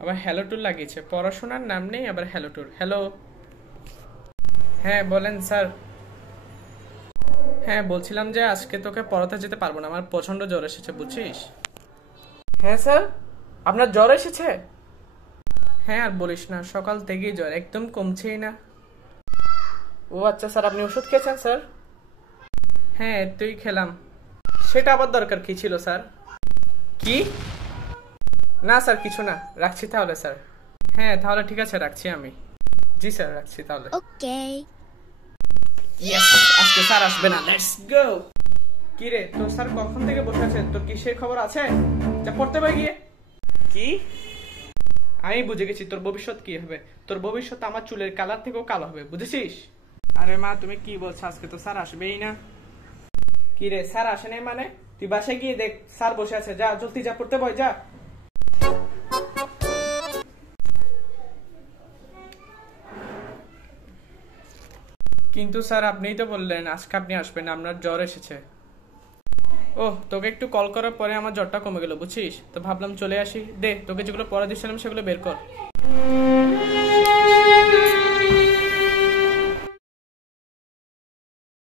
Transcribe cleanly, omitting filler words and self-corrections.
আবার হ্যালো টুর লাগিয়েছে, পড়াশোনার নাম নেই আবার হ্যালো টুর। হ্যালো। হ্যাঁ বলেন স্যার। হ্যাঁ বলছিলাম যে আজকে তোকে পড়াতে যেতে পারবো না, আমার প্রচন্ড জ্বর এসেছে বুঝছিস। হ্যাঁ স্যার, আপনার জ্বর এসেছে? হ্যাঁ আর বলিস না, সকাল থেকেই জ্বর, একদম কমছেই না। ও আচ্ছা স্যার, আপনি ওষুধ খেয়েছেন স্যার? হ্যাঁ তুই খেলাম। সেটা আবার দরকার কি ছিল স্যার? কি? না স্যার কিছু না, রাখছি তাহলে স্যার। হ্যাঁ তাহলে ঠিক আছে, রাখছি আমি। জি স্যার, রাখছি তাহলে। Okay. ইয়েস, আজকে স্যার আসবে না, লেটস গো। কি রে, তোর স্যার কখন থেকে বসে আছে, তোর কি সে খবর আছে? যা পড়তে পাই গিয়ে। কি? আমি বুঝে গেছি তোর ভবিষ্যৎ কি হবে। তোর ভবিষ্যৎ আমার চুলের কালার থেকেও কালো হবে, বুঝেছিস? আরে মা তুমি কি বলছো, আজকে তো স্যার আসবেই না। কি রে, স্যার আসে নাই মানে? তুই বাসায় গিয়ে দেখ স্যার বসে আছে, যা জলদি যা, পড়তে বই যা। কিন্তু স্যার আপনিই তো বললেন আজকে আপনি আসবেন, আপনার জ্বর এসেছে। ওহ, তোকে একটু কল করার পরে আমার জ্বরটা কমে গেল বুঝছিস, তো ভাবলাম চলে আসি। দে, তোকে যেগুলো পড়া দিচ্ছিলাম সেগুলো বের কর।